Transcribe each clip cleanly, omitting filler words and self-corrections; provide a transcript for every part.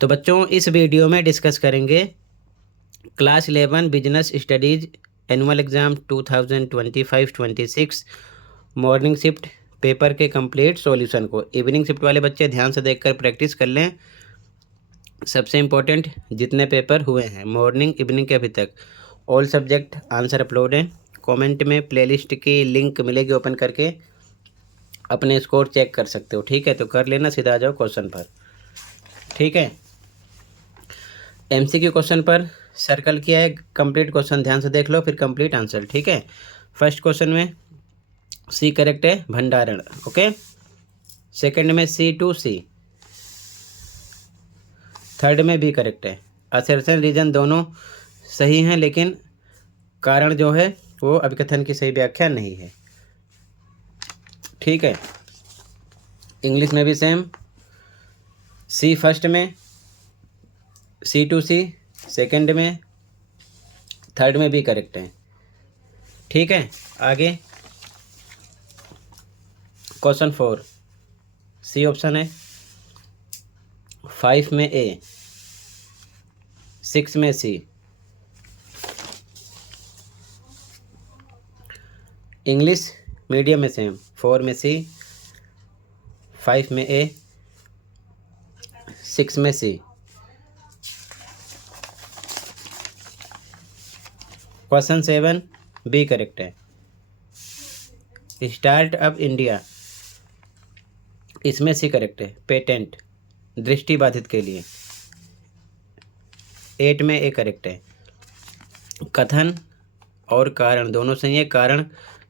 तो बच्चों इस वीडियो में डिस्कस करेंगे class 11 business studies annual exam 2025-26 morning shift paper के कंप्लीट सॉल्यूशन को। इवनिंग शिफ्ट वाले बच्चे ध्यान से देखकर प्रैक्टिस कर लें। सबसे इम्पोर्टेंट जितने पेपर हुए हैं मॉर्निंग इवनिंग के अभी तक ऑल सब्जेक्ट आंसर अपलोड हैं। कमेंट में प्लेलिस्ट की लिंक मिलेगी, ओपन करके अपने स्कोर चेक कर सकते हो। ठीक है, तो कर लेना, सीधा आ जाओ क्वेश्चन पर। ठीक है, एमसीक्यू क्वेश्चन पर सर्कल किया है, कंप्लीट क्वेश्चन ध्यान से देख लो, फिर कंप्लीट आंसर। ठीक है, फर्स्ट क्वेश्चन में सी करेक्ट है, भंडारण। ओके, सेकंड में सी टू सी, थर्ड में बी करेक्ट है। असर्शन रीजन दोनों सही हैं, लेकिन कारण जो है वो अभिकथन की सही व्याख्या नहीं है। ठीक है, इंग्लिश में भी सेम, सी फर्स्ट में, सी टू सी सेकेंड में, थर्ड में भी करेक्ट है। ठीक है, आगे क्वेश्चन 4 सी ऑप्शन है, 5 में ए, 6 में सी। इंग्लिश मीडियम में सेम, 4 में सी, 5 में ए, 6 में सी। क्वेश्चन 7 बी करेक्ट है, स्टार्ट अप इंडिया, इसमें सी करेक्ट है, पेटेंट दृष्टि बाधित के लिए। 8 में ए करेक्ट है, कथन और कारण दोनों सही है, कारण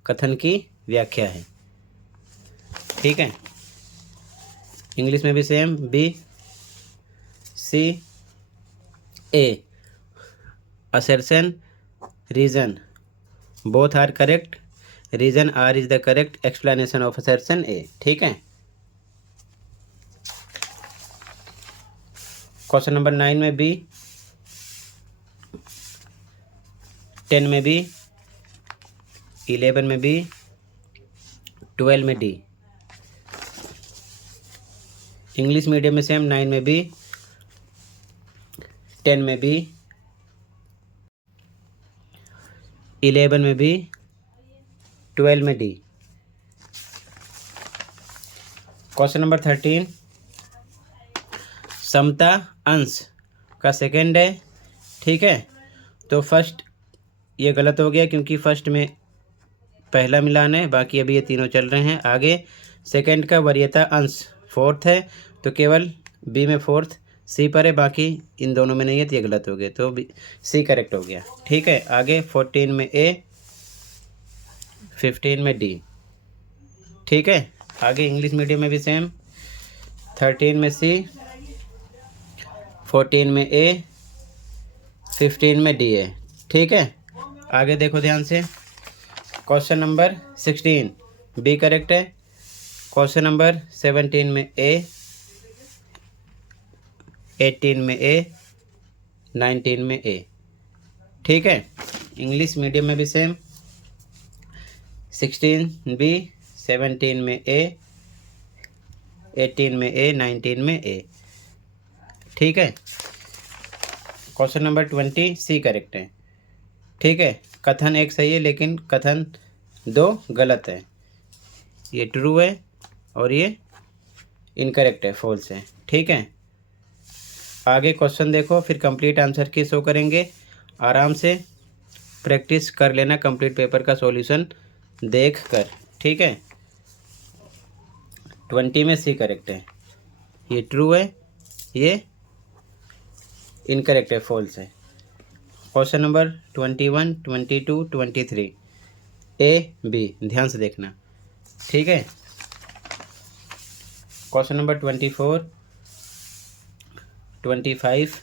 कथन की व्याख्या है। ठीक है, इंग्लिश में भी same, B, C, A, assertion reason both are correct, reason are is the correct explanation of assertion A. ठीक है, क्वेश्चन नंबर 9 में बी, 10 में बी, 11 में बी, 12 में डी। इंग्लिश मीडियम में सेम, 9 में बी, 10 में बी, 11 में बी, 12 में डी। क्वेश्चन नंबर 13 समता अंश का सेकेंड है। ठीक है, तो फर्स्ट ये गलत हो गया क्योंकि फर्स्ट में पहला मिलान है, बाकी अभी ये तीनों चल रहे हैं। आगे सेकेंड का वरीयता अंश फोर्थ है, तो केवल बी में फोर्थ, सी पर है, बाकी इन दोनों में नहीं है, तो ये गलत हो गया, तो बी सी करेक्ट हो गया। ठीक है, आगे 14 में ए, 15 में डी। ठीक है, आगे इंग्लिश मीडियम में भी सेम, 13 में सी, 14 में ए, 15 में डी है। ठीक है, आगे देखो ध्यान से, क्वेश्चन नंबर 16 बी करेक्ट है, क्वेश्चन नंबर 17 में ए, 18 में ए, 19 में ए। ठीक है, इंग्लिश मीडियम में भी सेम, 16 बी, 17 में ए, 18 में ए, 19 में ए। ठीक है, क्वेश्चन नंबर 20 सी करेक्ट है। ठीक है, कथन एक सही है, लेकिन कथन दो गलत है, ये ट्रू है और ये इनकरेक्ट है, फॉल्स है। ठीक है, आगे क्वेश्चन देखो, फिर कंप्लीट आंसर की शो करेंगे। आराम से प्रैक्टिस कर लेना कंप्लीट पेपर का सॉल्यूशन देख कर। ठीक है, 20 में सी करेक्ट है, ये ट्रू है, ये इनकरेक्ट है, फॉल्स है। क्वेश्चन नंबर 21, 22, 23 ए बी, ध्यान से देखना। ठीक है, क्वेश्चन नंबर 24, 25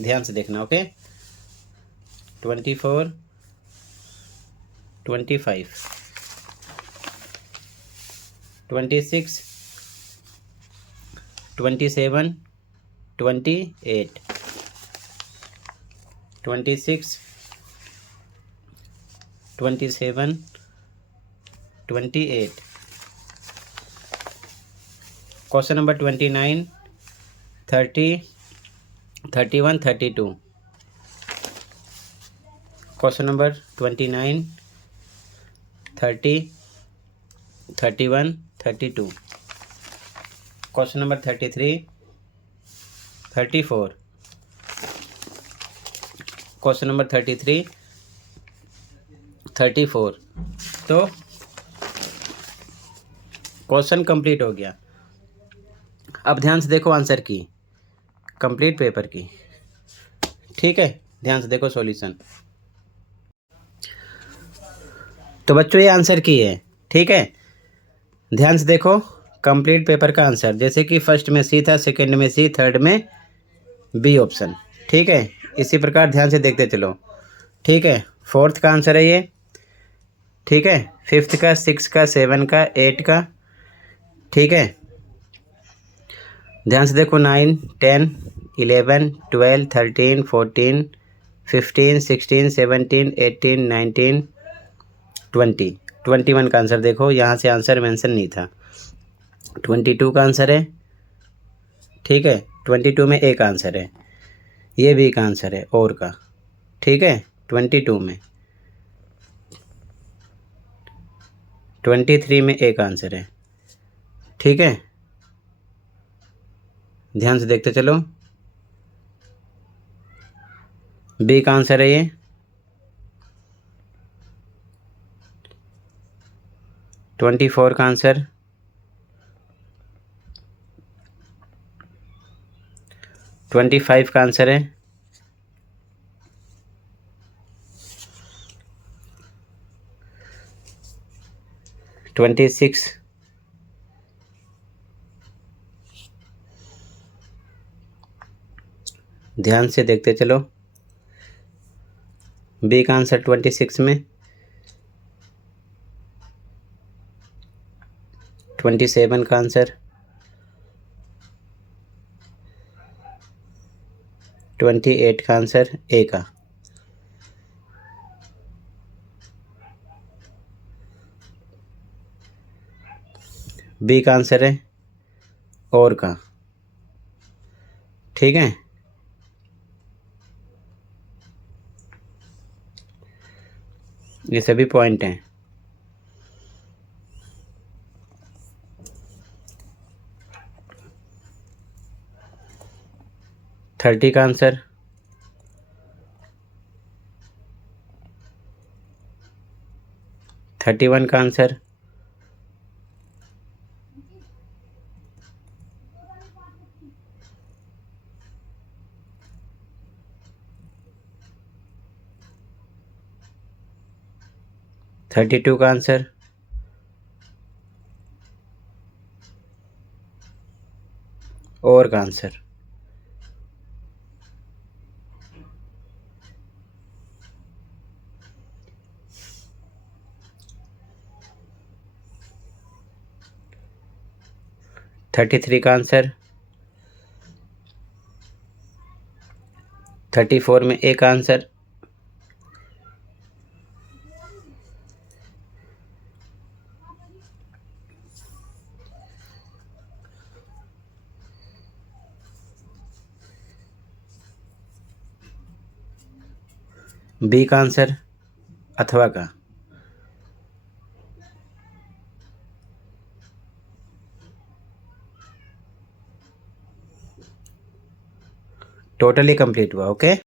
ध्यान से देखना। Okay, 24, 25, 26, 27, 28, 26, 27, 28, question number 29, 30, 31, 32। Question number 29, 30, 31, 32। Question number 33, 34। Question number 33, 34। तो क्वेश्चन कंप्लीट हो गया। अब ध्यान से देखो आंसर की, कंप्लीट पेपर की। ठीक है, ध्यान से देखो सॉल्यूशन। तो बच्चों ये आंसर की है। ठीक है, ध्यान से देखो कंप्लीट पेपर का आंसर। जैसे कि फर्स्ट में सी था, सेकंड में सी, थर्ड में बी ऑप्शन। ठीक है, इसी प्रकार ध्यान से देखते चलो। ठीक है, फोर्थ का आंसर है ये। ठीक है, फिफ्थ का, सिक्स का, सेवन का, एट का। ठीक है, ध्यान से देखो 9, 10, 11, 12, 13, 14, 15, 16, 17, 18, 19, 20, 21 का आंसर देखो। यहाँ से आंसर मेंशन नहीं था। 22 का आंसर है। ठीक है, 22 में एक आंसर है, ये भी एक आंसर है और का। ठीक है, 22 में। 23 में एक आंसर है। ठीक है, ध्यान से देखते चलो। बी का आंसर है ये। 24 का आंसर। 25 का आंसर है। 26। ध्यान से देखते चलो। बी का आंसर 26 में। 27 का आंसर। 28 का आंसर ए का। बी का आंसर है और का। ठीक है, ये सभी पॉइंट हैं। थर्टी का आंसर। 31 का आंसर। 32 का आंसर। और का आंसर। थर्टी थ्री का आंसर। 34 में एक आंसर। बी का आंसर अथवा का। टोटली कंप्लीट हुआ। ओके।